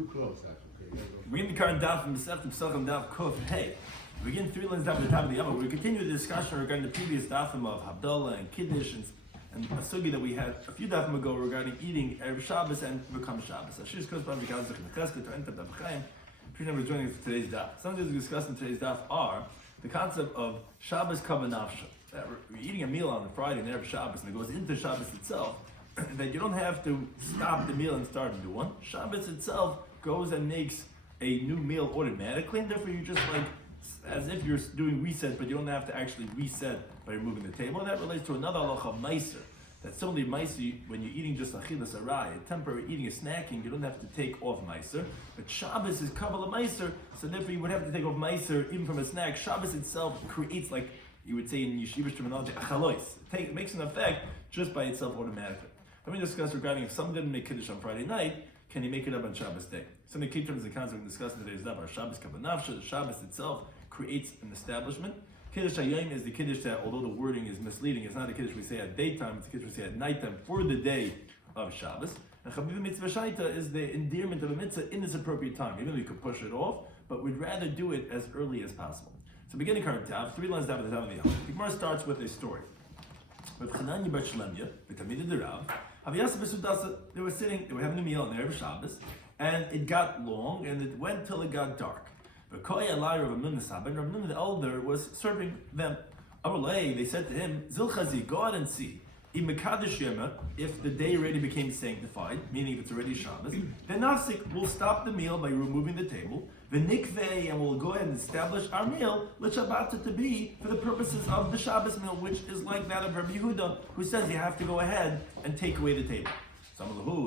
too close, actually. Okay, we're in the current Daf from Pesachim Daf Kuf. Hey, we begin 3 lines down at the top of the Yomim. We continue the discussion regarding the previous Dafim of Havdalah and Kiddush and a sugi that we had a few Dafim ago regarding eating Erev Shabbos and Become Shabbos. Ashir Skos Bam Vikaz Zech Nechesket to enter Daf Chaim. Appreciate you joining us for today's Daf. Some things we discussed in today's Daf are the concept of Shabbos Kavanavsha. That we're eating a meal on Friday and Erev Shabbos and it goes into Shabbos itself. That you don't have to stop the meal and start a new one. Shabbos itself goes and makes a new meal automatically, and therefore you just like, as if you're doing reset, but you don't have to actually reset by removing the table. And that relates to another halacha of meiser. That similarly meiser, when you're eating just achilas arai, a temporary eating or snacking, you don't have to take off meiser. But Shabbos is kabbalah meiser, so therefore you would have to take off meiser even from a snack. Shabbos itself creates, like you would say in yeshivish terminology, achalois. It makes an effect just by itself automatically. Let me discuss regarding if someone didn't make Kiddush on Friday night, can he make it up on Shabbos day? Some of the key terms of the concept we discussed in today's Daf are Shabbos Kavanavsha. The Shabbos itself creates an establishment. Kiddush Hayom is the Kiddush that, although the wording is misleading, it's not a Kiddush we say at daytime, it's a Kiddush we say at nighttime for the day of Shabbos. And Chaviv Mitzvah Shaita is the endearment of a mitzvah in this appropriate time. Even though you could push it off, but we'd rather do it as early as possible. So beginning current Daf, 3 lines down at the top of the Yom. The Gemara starts with a story. With Rabbi Shloimy Schwartzberg, they were sitting, they were having a meal on Erev Shabbos, and it got long, and it went till it got dark. But Rabbi the elder was serving them. They said to him, Zilchazi, go out and see. If the day already became sanctified, meaning if it's already Shabbos, then Nafsik will stop the meal by removing the table. The nikveh, and we'll go ahead and establish our meal, l'Shabbat to be for the purposes of the Shabbos meal, which is like that of Rabbi Yehuda, who says you have to go ahead and take away the table.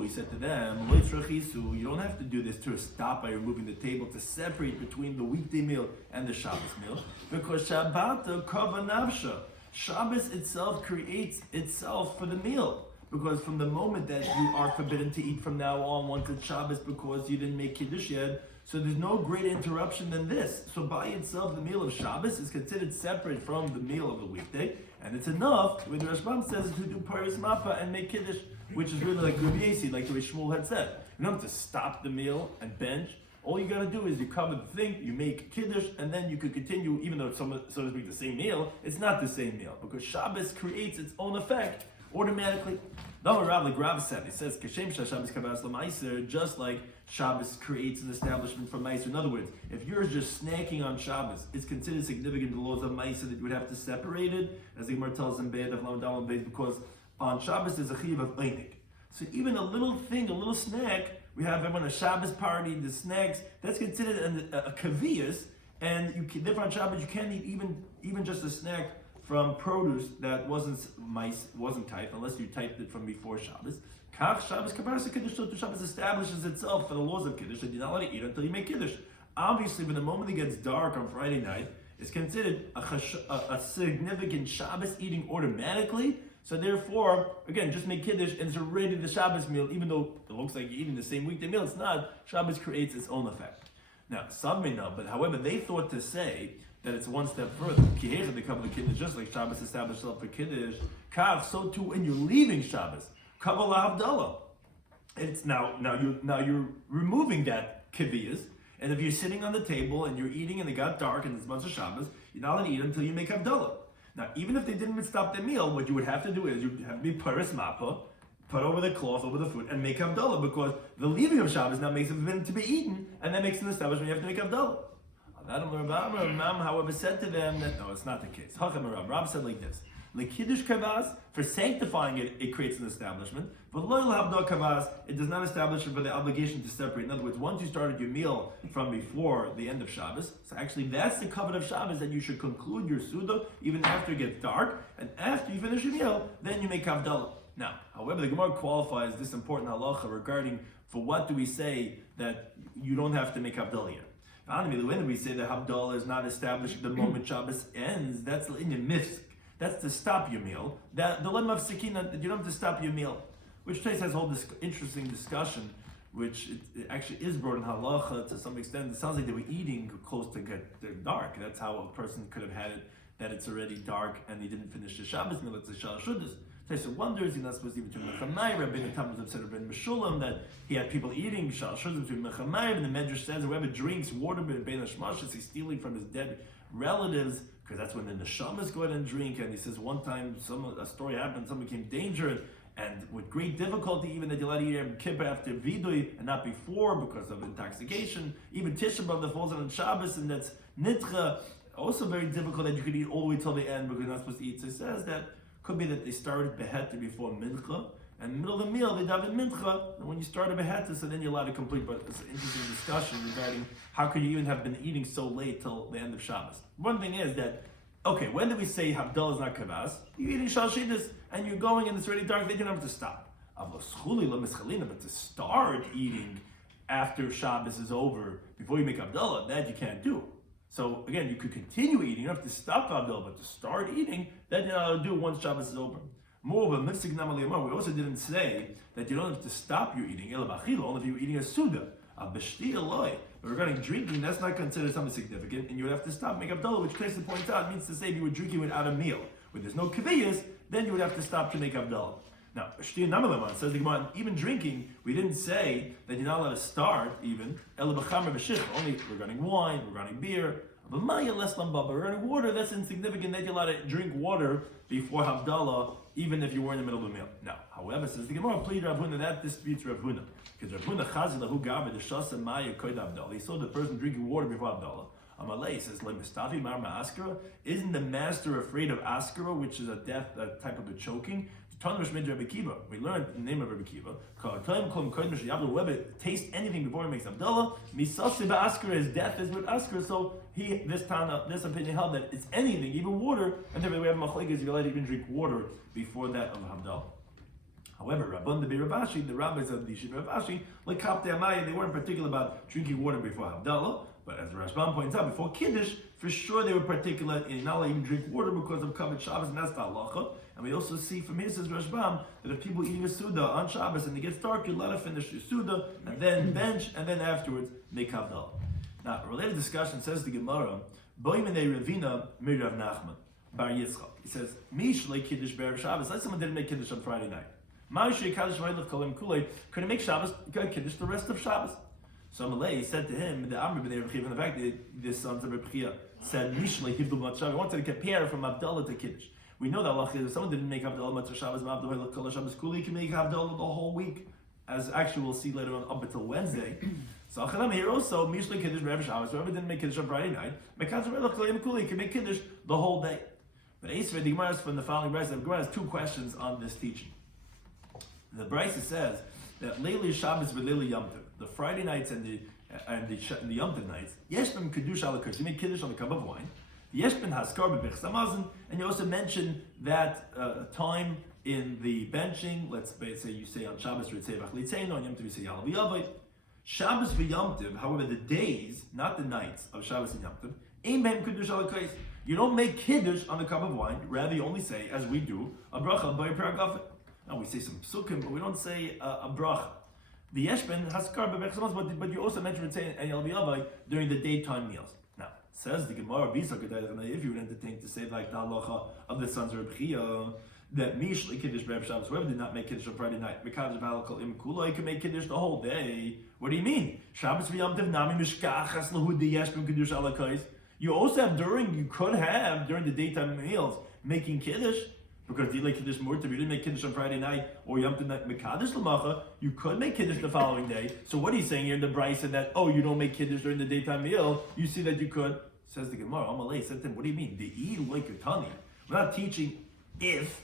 He said to them, you don't have to do this to stop by removing the table to separate between the weekday meal and the Shabbos meal, because Shabbat kavanavsha. Shabbos itself creates itself for the meal. Because from the moment that you are forbidden to eat from now on, once it's Shabbos because you didn't make Kiddush yet, so there's no greater interruption than this. So by itself, the meal of Shabbos is considered separate from the meal of the weekday, and it's enough, where the Rashbam says, to do Paris Mappa and make Kiddush, which is really like Rabbi Yesi, like the way Shmuel had said. You don't have to stop the meal and bench. All you got to do is you cover the thing, you make Kiddush, and then you could continue, even though it's so to speak the same meal, it's not the same meal, because Shabbos creates its own effect automatically. No, like Rav said, it says, just like Shabbos creates an establishment for Meiser. In other words, if you're just snacking on Shabbos, it's considered significant in the laws of Meiser that you would have to separate it, as the Gemara tells in Be'ed of Lam because on Shabbos there's a chiyuv of einik. So even a little thing, a little snack, we have everyone a Shabbos party, the snacks, that's considered a kaviyas, and you can, therefore on Shabbos you can't eat even just a snack from produce that wasn't typed, unless you typed it from before Shabbos. Kach Shabbos kabarsa Kiddush, so Shabbos establishes itself for the laws of Kiddush that you're not allowed to eat until you make Kiddush. Obviously, when the moment it gets dark on Friday night, it's considered a significant Shabbos eating automatically. So therefore, again, just make Kiddush and it's already the Shabbos meal, even though it looks like you're eating the same weekday meal, it's not. Shabbos creates its own effect. Now, some may know, but however, they thought to say that it's one step further. Kihecha, they come to Kiddush, just like Shabbos established itself for Kiddush. Kav, so too when you're leaving Shabbos. Kabbalah Havdalah. It's now you're removing that kaviyas, and if you're sitting on the table and you're eating and it got dark and it's a bunch of Shabbos, you're not allowed to eat until you make Havdalah. Now, even if they didn't even stop their meal, what you would have to do is you have to be paris mappa, put over the cloth, over the food, and make Havdalah, because the leaving of Shabbos now makes it forbidden to be eaten, and that makes an establishment you have to make Havdalah. However, said to them that no, it's not the case. Rab said like this: Lekiddush kavas, for sanctifying it, it creates an establishment. But loyal havdah kavas, it does not establish it for the obligation to separate. In other words, once you started your meal from before the end of Shabbos, so actually that's the covenant of Shabbos, that you should conclude your suda even after it gets dark, and after you finish your meal, then you make havdalah. Now, however, the Gemara qualifies this important halacha regarding for what do we say that you don't have to make havdalah yet. When we say that Havdalah is not established the moment Shabbos ends, that's in your mifsik. That's to stop your meal. That the lemma of sekina, you don't have to stop your meal. Which place has a whole interesting discussion, which it actually is brought in halacha to some extent. It sounds like they were eating close to get dark. That's how a person could have had it, that it's already dark and he didn't finish the Shabbos meal. It's a shal shudas. Taisa wonders, you're not supposed to eat between Mechamai. Rabbi Tam was upset with Rabbi Meshulam that he had people eating Shal Shuz between Mechamai, and the Medrash says whoever drinks water between Hashmashas, he's stealing from his dead relatives, because that's when the neshamas go ahead and drink. And he says one time a story happened, someone became dangerous, and with great difficulty, even that you're allowed to eat Yom Kippur after Vidui and not before because of intoxication. Even Tisha B'Av that falls on Shabbos, and that's Nitcha, also very difficult that you could eat all the way till the end because you're not supposed to eat. So it says that could be that they started Beheta before Mincha, and in the middle of the meal they daven Mincha, and when you start a Beheta, so then you're allowed to complete. But it's an interesting discussion regarding how could you even have been eating so late till the end of Shabbos. One thing is that, okay, when do we say Havdalah is not Kavas? You're eating Shalshidus, and you're going and it's already dark, then you don't have to stop. But to start eating after Shabbos is over, before you make Havdalah, that you can't do. So again, you could continue eating, you don't have to stop Havdalah, but to start eating, that you're not allowed to do once Shabbos is over. Moreover, we also didn't say that you don't have to stop your eating, only if you're eating a Suda. But regarding drinking, that's not considered something significant, and you would have to stop, make Havdalah, which Knesset points out means to say if you were drinking without a meal, where there's no kaviyas, then you would have to stop to make Havdalah. Now, says the Gemara, even drinking, we didn't say that you're not allowed to start even, only regarding wine, regarding beer, but regarding water, that's insignificant that you're allowed to drink water before Havdalah, even if you were in the middle of a meal. Now, however, says the Gemara, please Rav Huna, that disputes Rav Huna. Because Rav Huna chazil hu gabe the shasa maya koid Havdalah. He saw the person drinking water before Havdalah. Amalei says, "Lemistafi marma askara." Isn't the master afraid of askara, which is a death, a type of a choking? We learned the name of Rabbi Kiva. Whoever tastes anything before he makes Havdalah, misasi ba'askara, his death is with askara. So this opinion held that it's anything, even water. And then we have machlekes, you're allowed to even drink water before that of Havdalah. However, Rabban the Ravashi, the rabbis of the Yeshiva Ravashi, like Kapte Amaya, they weren't particular about drinking water before Havdalah, but as the Rashbam points out, before Kiddush, for sure they were particular in not letting drink water because of Kavod Shabbos, and that's the halacha. And we also see from here, says Rashbam, that if people eating a Suda on Shabbos and it gets dark, you let it finish your Suda, and then bench, and then afterwards make Havdalah. Now, a related discussion says the Gemara, Boimene Ravina Mir Rav Nachman Bar Yitzchak. He says, Mish le Kiddush B'Erev Shabbos. Let's say someone didn't make Kiddush on Friday night. Couldn't make Shabbos, got Kiddush the rest of Shabbos. So Malay said to him, the Amr b'nei Rebbe Chiya, the fact that the sons of Rebbe Chiya said, Mishlei Hivdu Mat Shabbos, wanted to compare from Havdalah to Kiddush. We know that Allah, if someone didn't make Havdalah Mat Shabbos, Havdalah Kol Shabbos Kuli, he can make Havdalah the whole week, as actually we'll see later on up until Wednesday. So Achanam here also, Mishlei Kiddush B'Erev Shabbos, whoever didn't make Kiddush on Friday night, Mekaz Rebbe Kol Kuli, he can make Kiddush the whole day. But Esvei, the Gemara from the following verse, the Gemara has two questions on this teaching. The Brisa says that Leili Shabbos v'Leili Yom Tov, the Friday nights and the Yom Tov nights, Yeshbim Kiddush ala Kiddush, you make Kiddush on a cup of wine. Yeshbim Haskar b'Bech Samazon, and you also mention that time in the benching. Let's say you say on Shabbos Ritzei V'Chlitzei, on Yom Tov you say Yalav Yavai. Shabbos v'Yom Tov, however, the days, not the nights of Shabbos and Yom Tov, Ein Behem Kiddush ala Kiddush. You don't make Kiddush on a cup of wine. Rather, you only say, as we do, a bracha by Paragafet. Now we say some psukim, but we don't say a bracha. The Yeshben has kar, but you also mention Ritzei and Yalav Yavai during the daytime meals. Now, says the Gemara, if you would entertain to say like the halacha of the sons of Rebbe Chiya, that Mishlei Kiddush B'Erev Shabbos, whoever did not make Kiddush on Friday night, Mekadsh V'Halakol Im Kula, he can make Kiddush the whole day. What do you mean? Shabbos v'Yom Tov Nami Mishkachas Lahud the Yeshben Kiddush Ala Kais. You also have you could have during the daytime meals making Kiddush. Because you like Kiddush more to you didn't make Kiddush on Friday night or Yom Tov night Mekadosh L'macha, you could make Kiddush the following day. So what are you saying here in the Brisa that you don't make Kiddush during the daytime meal? You see that you could. Says the Gemara, Amalei said to him, what do you mean? The Eid like your Tani. We're not teaching if.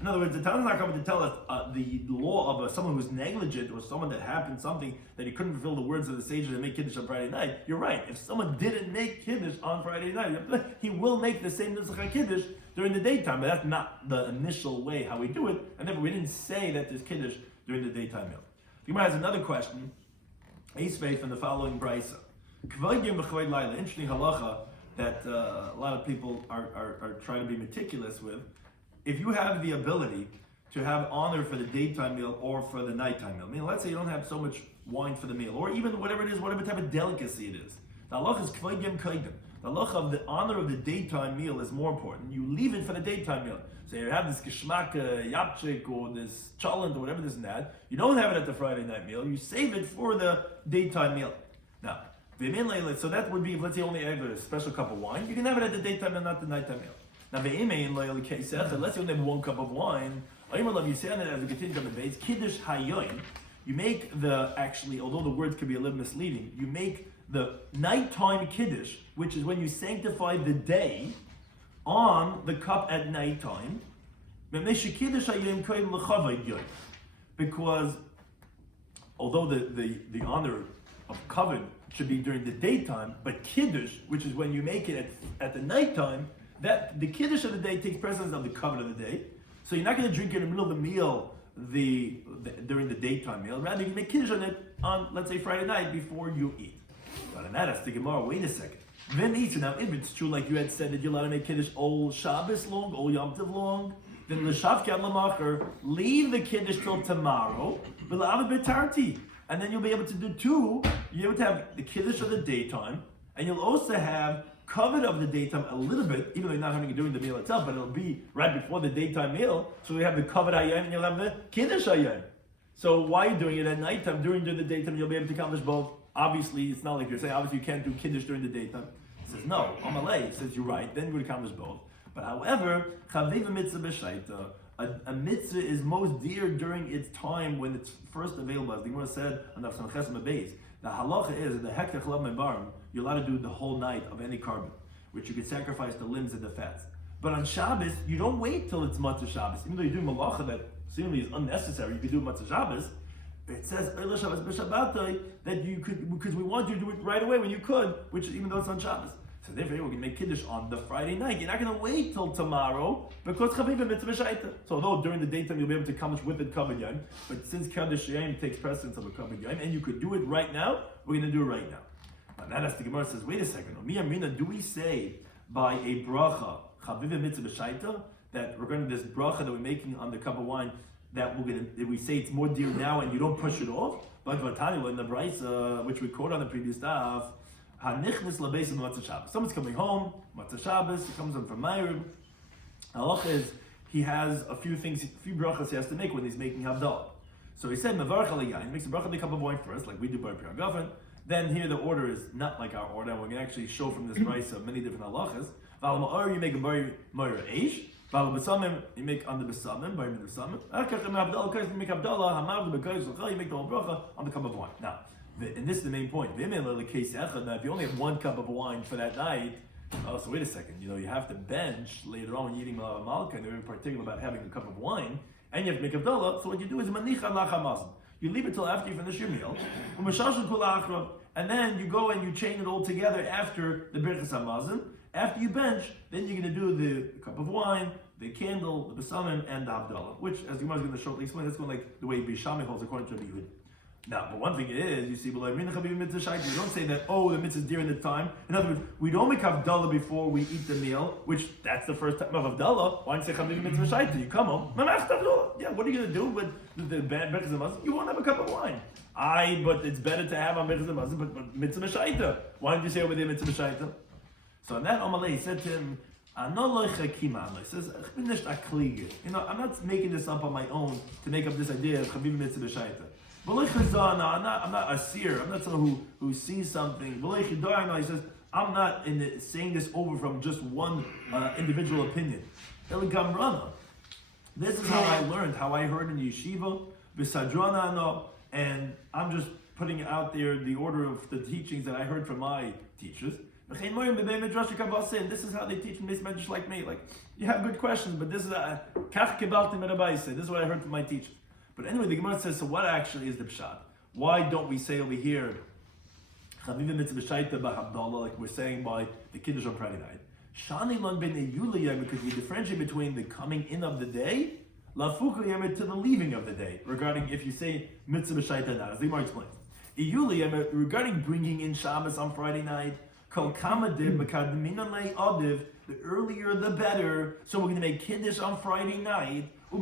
In other words, the Tana's not coming to tell us the law of someone who's negligent or someone that happened something that he couldn't fulfill the words of the sages and make Kiddush on Friday night. You're right. If someone didn't make Kiddush on Friday night, he will make the same Nusach Kiddush during the daytime. But that's not the initial way how we do it. And therefore, we didn't say that there's Kiddush during the daytime meal. The Gemara has another question. Esvei from the following Brisa. Interesting halacha that a lot of people are trying to be meticulous with. If you have the ability to have honor for the daytime meal or for the nighttime meal, I mean, let's say you don't have so much wine for the meal, or even whatever it is, whatever type of delicacy it is, The halacha is k'vod yom kodim. The halacha of the honor of the daytime meal is more important. You leave it for the daytime meal. So you have this geschmack, yapchik, or this cholent, or whatever this and that. You don't have it at the Friday night meal. You save it for the daytime meal. Now, so that would be, if let's say only have a special cup of wine, you can have it at the daytime and not the nighttime meal. Now, let's say you only have 1 cup of wine. You say on it as we continue on the base, kiddush hayoim. You make although the words could be a little misleading, you make the nighttime kiddush, which is when you sanctify the day, on the cup at nighttime. Because although the honor of kavod should be during the daytime, but kiddush, which is when you make it at the nighttime, that the kiddush of the day takes precedence of the kavod of the day. So you're not going to drink it in the middle of the meal during the daytime meal. Rather, you make kiddush on it on, let's say, Friday night before you eat. But on that, as the Gemara, wait a second. Then eat. Now, if it's true, like you had said, that you're allowed to make kiddush all Shabbos long, all Yom Tov long, then l'shavkat l'macher, leave the kiddush till tomorrow, and then you'll be able to do two. You'll be able to have the kiddush of the daytime, and you'll also have kavod of the daytime a little bit, even though you're not having it during the meal itself, but it'll be right before the daytime meal. So we have the kavod hayom, and you'll have the kiddush hayom. So why are you doing it at nighttime? During the daytime, you'll be able to accomplish both. Obviously, it's not like you're saying, obviously you can't do kiddush during the daytime. He says, no, Amalei says you're right, then you would accomplish both. But however, chaviv mitzvah b'shaita, a mitzvah is most dear during its time when it's first available. As the Gemara said on the Sanchesem Beis, the halacha is the hektar chalav mebarim, you're allowed to do the whole night of any carbon, which you could sacrifice the limbs and the fats. But on Shabbos, you don't wait till it's Matzah Shabbos. Even though you do malacha that seemingly is unnecessary, you could do Matzah Shabbos. It says that you could, because we want you to do it right away when you could, which even though it's on Shabbos. So therefore, we're going to make kiddush on the Friday night. You're not going to wait till tomorrow because chaviv mitzvah shaita. So although during the daytime you'll be able to accomplish with it kavod yom, but since kiddush yom takes precedence of a kavod yom, and you could do it right now, we're going to do it right now. And that as the Gemara says, wait a second. Do we say by a bracha chaviv mitzvah shaita that regarding this bracha that we're making on the cup of wine, that we say it's more dear now and you don't push it off? But Vatani in the Brisa, which we quote on the previous Daf, Hanichnis labeis in Matzah Shabbos. Someone's coming home, Matzah Shabbos, he comes in from Ma'ariv. Halacha is he has a few brachas he has to make when he's making Havdalah. So he said Mevarach Aliyah. He makes a bracha on the cup of wine first, like we do by Pri Hagafen. Then here the order is not like our order, and we're going to actually show from this Brisa many different halachas. V'al you make a Moira Eish. V'al B'samim you make on the B'samim, by the B'samim. Akach Havdalah, you make Havdalah. Hamar the B'kayis you make the whole bracha on the cup of wine. Now. And this is the main point. Now, if you only have 1 cup of wine for that night, so wait a second, you have to bench later on when you're eating malka, and they're very particular about having a cup of wine, and you have to make Havdalah. So what you do is you leave it till after you finish your meal, and then you go and you chain it all together after the Birchas Hamazon. After you bench, then you're going to do the cup of wine, the candle, the besamim, and the Havdalah, which, as Gemara is going to shortly explain, that's going like the way Bishami holds according to Rabbi Yehud. Now, but one thing is, you see, you don't say that, the mitzvah is during the time. In other words, we don't make Havdalah before we eat the meal, which that's the first time of Havdalah. Why don't you say Chaviv mitzvah shaita? You come home, yeah, what are you going to do with the Berchas Hamazon? You won't have a cup of wine. But it's better to have on Berchas Hamazon, but mitzvah shaita. Why don't you say over there mitzvah shaita? So on that, Amalei said to him, he says, I'm not making this up on my own to make up this idea of Chaviv mitzvah shaita. I'm not a seer. I'm not someone who sees something. He says, I'm not saying this over from just one individual opinion. This is how I learned, how I heard in the yeshiva, and I'm just putting out there the order of the teachings that I heard from my teachers. And this is how they teach in Beis Medrash like me. Like, you have good questions, but this is this is what I heard from my teachers. But anyway, the Gemara says, so what actually is the pshat? Why don't we say over here, Chaviv mitzvah shaita b'Havdalah, like we're saying by the Kiddush on Friday night? Shani lan ben Eyuliyah, because we differentiate between the coming in of the day, lafukuyah to the leaving of the day, regarding if you say mitzvah shaita not, as the Gemara explains. Eyuliyah, regarding bringing in Shabbos on Friday night, kol kamadim b'kadminan le'adiv, the earlier the better, so we're going to make Kiddush on Friday night, we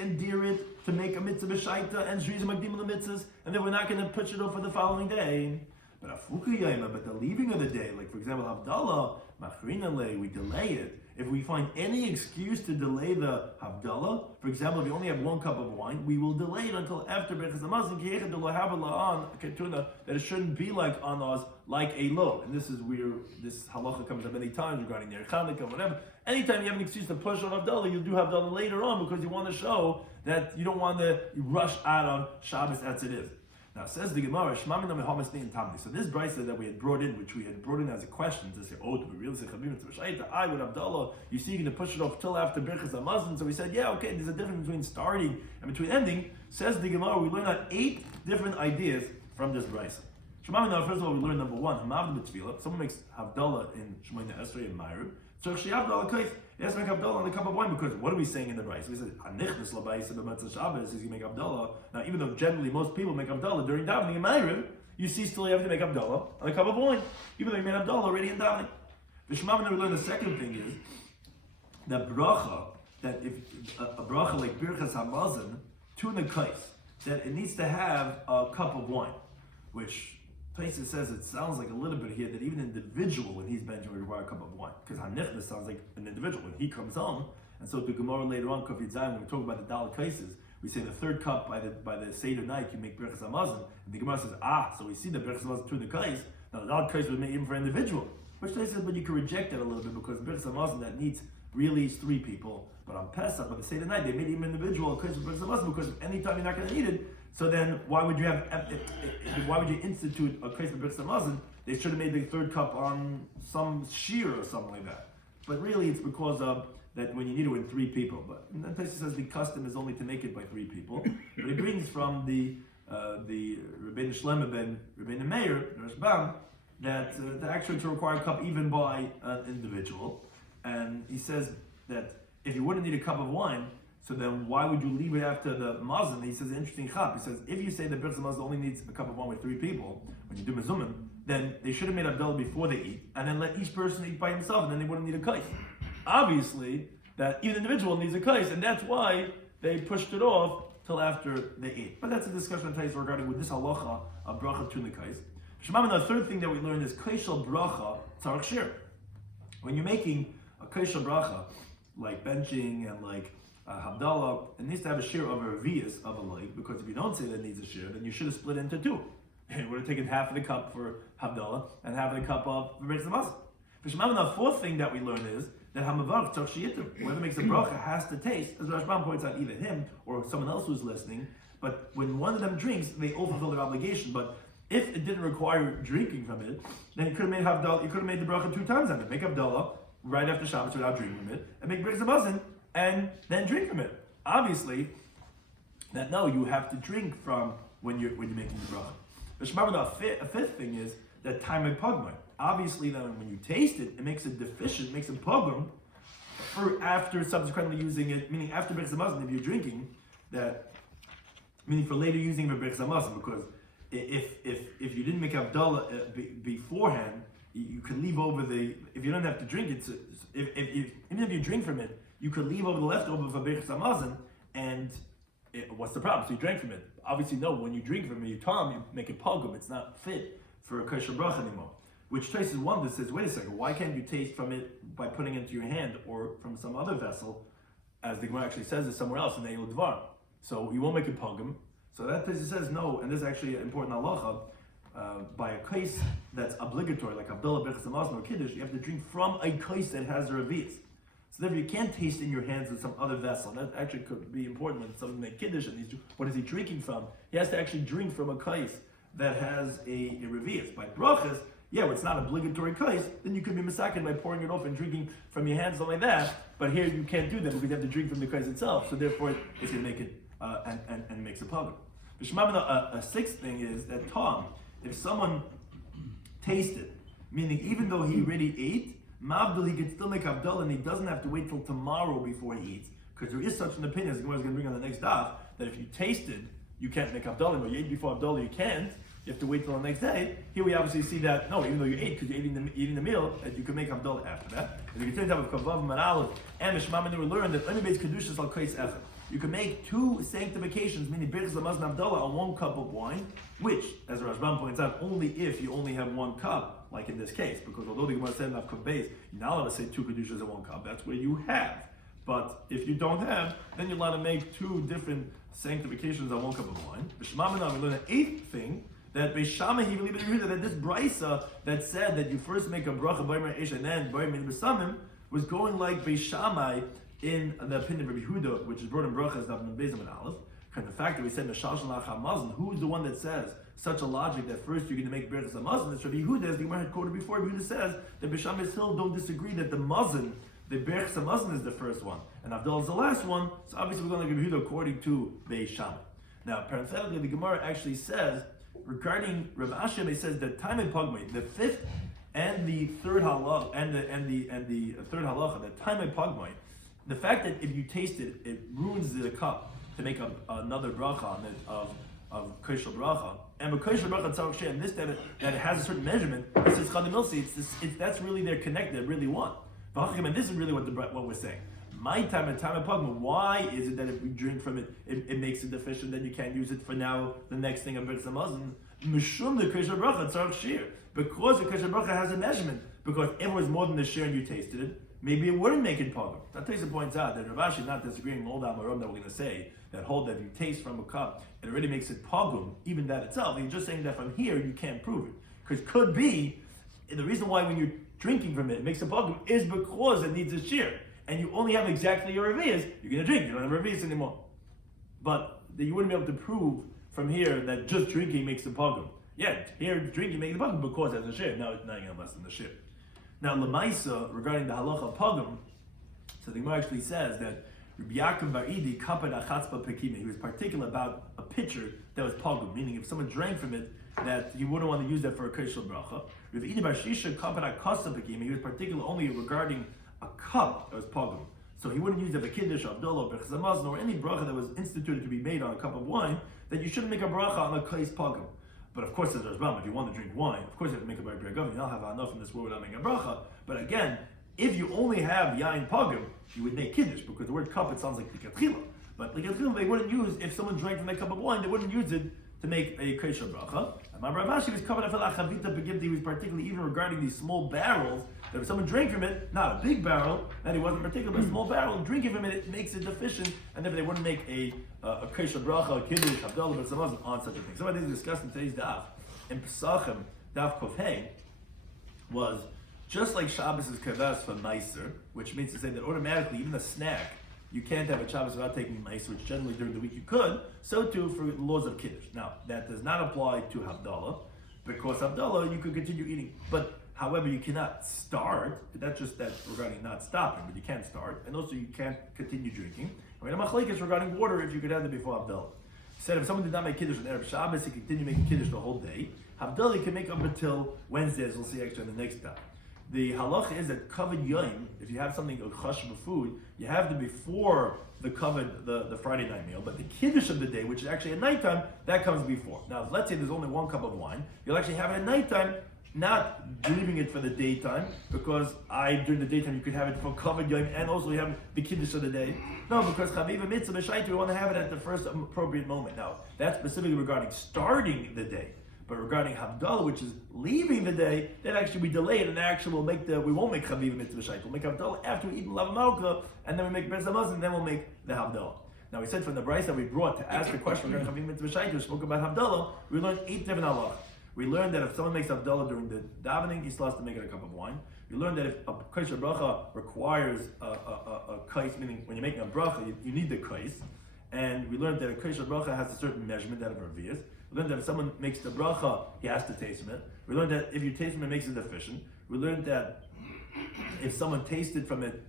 endear it to make a mitzvah shaita and shrizim magdim the mitzvahs, and then we're not going to push it off for the following day. But the leaving of the day, like for example, Havdalah, Machrinale, we delay it. If we find any excuse to delay the Havdalah, for example, if you only have 1 cup of wine, we will delay it until after Birchas Hamazon, that it shouldn't be like on us, like a lo. And this is where this halacha comes up many times regarding their Chanukah, whatever. Anytime you have an excuse to push on Havdalah, you'll do Havdalah later on because you want to show that you don't want to rush out on Shabbos as it is. Now says the Gemara, so this brisa that we had brought in, which we had brought in as a question to say, oh, do we really say I would Havdalah? You see, you're going to push it off till after Birchas Hamazon. So we said, yeah, okay, there's a difference between starting and between ending. Says the Gemara, we learned out 8 different ideas from this brisa. First of all, we learned number 1, someone makes Havdalah in Shemoneh Esrei and Ma'ariv. So he has to make Havdalah on the cup of wine because what are we saying in the rice? We said Hanichnas Labayis b'Matzah Shabbos is you make Havdalah. Now, even though generally most people make Havdalah during davening in Ma'ariv, you see still you have to make Havdalah on the cup of wine, even though you made Havdalah already in davening. The Shemamina we learn the second thing is that bracha, that if a bracha like Birchas Hamazon to the kais, that it needs to have a cup of wine, which Taisa says it sounds like a little bit here that even an individual when he's benching would require a cup of wine. Because Hanichnas sounds like an individual when he comes home. And so the Gemara later on, Kaf Yud when we talk about the Daled cases, we say the 3rd cup by the Seder night you make Birchas Hamazon. And the Gemara says, so we see the Birchas Hamazon to the kais. Now the Daled case was made even for an individual. Which Taisa says, but you can reject it a little bit because Birchas Hamazon that needs really is 3 people. But on Pesach, by the Seder night, they made even an individual a case of Birchas Hamazon because anytime you're not going to need it, so then why would you institute a case of Birchas Hamazon? They should have made the 3rd cup on some shiur or something like that. But really it's because of that when you need it with 3 people. But then Taisa says the custom is only to make it by 3 people. But it brings from the Rabbi Shloimy Rabbi Meir, Rashbam, that actually to require a cup even by an individual. And he says that if you wouldn't need a cup of wine, so then why would you leave it after the mazon? He says an interesting chap. He says if you say that Birchas Hamazon only needs a cup of wine with 3 people, when you do mezumim, then they should have made Havdalah before they eat, and then let each person eat by himself, and then they wouldn't need a kais. Obviously, that even individual needs a kais, and that's why they pushed it off till after they eat. But that's a discussion on Taisa regarding with this halacha of bracha to the kais. The 3rd thing that we learned is kaishal bracha tzarich shiur. When you're making a kaishal bracha, like benching and like Havdalah, it needs to have a shiur of a revius of a leg, because if you don't say that it needs a shiur, then you should have split it into 2. You would have taken half of the cup for Havdalah and half of the cup of Birchas Hamazon. The 4th thing that we learn is that Hamavar tzarich shiyitim, whoever makes a bracha has to taste, as Rashbam points out, either him or someone else who's listening. But when one of them drinks, they all fulfill their obligation. But if it didn't require drinking from it, then you could have made Havdalah. You could have made the bracha 2 times on it. Make Havdalah right after Shabbos without drinking from it, and make Birchas Hamazon and then drink from it. Obviously, that no, you have to drink from when you're making the bracha. The a 5th thing is that time pogrom. Obviously, then when you taste it, it makes it deficient, makes it pogrom for after subsequently using it. Meaning after Birchas Hamazon, if you're drinking that, meaning for later using it for Birchas Hamazon, because if you didn't make Havdalah beforehand, you could leave over if you don't have to drink it. So even if you drink from it, you could leave over the leftover for Birchas Hamazon, and what's the problem? So you drank from it. Obviously, no. When you drink from it, you make it pogrom. It's not fit for a kosher bracha anymore. Which traces one that says, wait a second, why can't you taste from it by putting it into your hand or from some other vessel, as the Gemara actually says it somewhere else in the Eil Dvar? So you won't make it pogrom. So that traces says no, and this is actually an important halacha. By a case that's obligatory, like Havdalah, Birchas Hamazon, or Kiddush, you have to drink from a case that has a revius. So therefore, you can't taste in your hands with some other vessel. That actually could be important when someone makes Kiddush and what is he drinking from? He has to actually drink from a case that has a revius. By brachas, where it's not obligatory case, then you could be misaken by pouring it off and drinking from your hands, something like that. But here you can't do that because you have to drink from the case itself. So therefore, it's going to make it and makes a pogrom. A 6th thing is that Tom, if someone tasted, meaning even though he already ate, Mavdul, he could still make Havdalah and he doesn't have to wait till tomorrow before he eats. Because there is such an opinion, as the Gemara is going to bring on the next daf, that if you tasted, you can't make Havdalah, but you ate before Havdalah, you can't. You have to wait till the next day. Here we obviously see that, no, even though you ate, because you're eating the meal, that you can make Havdalah after that. And you continue to have Kavav Maralov and the Shema Menu learn that only base Kedushas al Kais Echad. you can make two sanctifications, meaning Birchas Hamazon Havdalah on 1 cup of wine, which, as the Rashbam points out, only if you only have 1 cup, like in this case, because although the Gemara said in Daf Beis, you're not allowed to say 2 kedushas in 1 cup. That's where you have. But if you don't have, then you're allowed to make 2 different sanctifications on 1 cup of wine. B'Shema we learn an 8th thing, that Beishama he believed that this brisa that said that you first make a bracha b'yom Eish and then b'yom Besamim was going like Beishamai in the opinion of Rabbi Yehuda, which is brought in brachas Daf Bezim and Aleph. And the fact that we said Meshal Shalach HaMazon, who's the one that says such a logic that first you're going to make Birchas Hamazon? It's Rabbi Yehuda, as the Gemara had quoted before. Rabbi Yehuda says that Beishamai still don't disagree that the Mazon, the Birchas Hamazon is the first one, and Havdalah is the last one. So obviously we're going to Rabbi Yehuda according to Beishamai. Now, parenthetically, the Gemara actually says regarding Rav Asher, it says that time in Pagmei, the 5th and the 3rd halacha, and the 3rd halacha, the time in Pagmei, the fact that if you taste it, it ruins the cup to make another bracha on it of kosher bracha, and with kosher bracha tzarich sheh, and this that it has a certain measurement. It says chadim milsi. It's that's really their connect. They really want. And this is really what we're saying. My time and time of pagma. Why is it that if we drink from it, it makes it deficient, then you can't use it for now? The next thing of Birchas Hamazon, mishum the kosher bracha tzarich sheh, because the kosher bracha has a measurement. Because if it was more than the share and you tasted it, maybe it wouldn't make it pagum. That Taisa points out that Rav Ashi is not disagreeing with all the Amorim that we're going to say that hold that if you taste from a cup, it already makes it pagum, even that itself. He's just saying that from here you can't prove it. Because could be, the reason why when you're drinking from it makes it pagum is because it needs a shear. And you only have exactly your revias, you're going to drink, you don't have revias anymore. But you wouldn't be able to prove from here that just drinking makes it pagum. Yeah, here drinking makes it pagum because it has a shear. Now you're going to have less than the shear. Now, Lamaisa, regarding the halacha of pagum, so the Gemara actually says that Rabbi Yaakov Bar Idi kapad achatzba pekime. He was particular about a pitcher that was pagum, meaning if someone drank from it, that he wouldn't want to use that for a kosher bracha. Rabbi Idi Bar Shisha kapad akasa pekime. He was particular only regarding a cup that was pagum. So he wouldn't use it for kiddush, Havdalah, Birchas Hamazon, or any bracha that was instituted to be made on a cup of wine, that you shouldn't make a bracha on a kais pagum. But of course, as Rashbam, if you want to drink wine, of course you have to make a bar gavin. You don't have enough in this world without making a bracha. But again, if you only have yain pagum, you would make kiddush, because the word cup, it sounds like likatchila. But likatchila, they wouldn't use, if someone drank from that cup of wine, they wouldn't use it to make a kosher bracha. And my Rav Ashi was covered after achavita begimti. He was particularly even regarding these small barrels, that if someone drank from it, not a big barrel, that he wasn't particular, but a small barrel, drinking from it, it makes it deficient, and therefore they wouldn't make a kosher bracha, a kiddush, Havdalah, but some on such a thing. Some of things discussed in today's daf, in Pesachim Daf was just like Shabbos is kavas for meiser, which means to say that automatically, even a snack, you can't have a Shabbos without taking meiser, which generally during the week you could. So too for the laws of kiddush. Now that does not apply to Havdalah, because Havdalah you could continue eating, but however you cannot start. That's just that regarding not stopping, but you can't start, and also you can't continue drinking. I mean, a machlekes regarding water, if you could have it before Havdalah. Said if someone did not make kiddush on Erev Shabbos, he continued making kiddush the whole day. Havdalah he can make up until Wednesday, as we'll see actually in the next daf. The halacha is that kavod yom, if you have something chash of food, you have to before the kavod, the Friday night meal, but the kiddush of the day, which is actually at nighttime, that comes before. Now, let's say there's only 1 cup of wine, you'll actually have it at nighttime, not leaving it for the daytime, because during the daytime you could have it for kavod yom and also you have the kiddush of the day. No, because chaviva mitzvah b'shaitu, we want to have it at the first appropriate moment. Now, that's specifically regarding starting the day. But regarding Havdalah, which is leaving the day, then actually we delay it and actually we won't make chaviva mitzvah b'shaitu. We'll make Havdalah after we eat lava malka, and then we make Birchas Hamazon, and then we'll make the Havdalah. Now we said from the brayso that we brought to ask the question regarding chaviva mitzvah b'shaitu, we spoke about Havdalah, we learned 8 different halachas. We learned that if someone makes Havdalah during the davening, he still has to make it a cup of wine. We learned that if a kosher bracha requires a kais, meaning when you're making a bracha, you need the kais. And we learned that a kosher bracha has a certain measurement out of revias. We learned that if someone makes the bracha, he has to taste from it. We learned that if you taste from it, it makes it deficient. We learned that if someone tasted from it,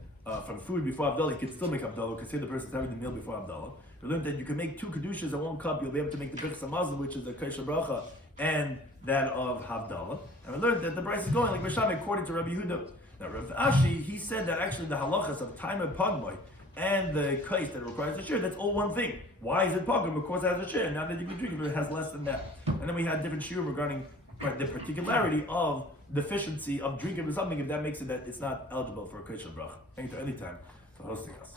from food before Havdalah, he could still make Havdalah, because say the person's having the meal before Havdalah. We learned that you can make 2 kedushas in 1 cup, you'll be able to make the Birchas Hamazon, which is the kosher bracha, and that of Havdalah. And we learned that the price is going like Misham according to Rabbi Yehuda. Now Rav Ashi, he said that actually the halachas of time and pagmai and the kais that requires a shiur, that's all one thing. Why is it pagum? Because it has a shiur. Now that you can drink it, but it has less than that. And then we had different shiur regarding the particularity of deficiency of drinking or something, if that makes it that it's not eligible for a kosher bracha. Thank you to any time for hosting us.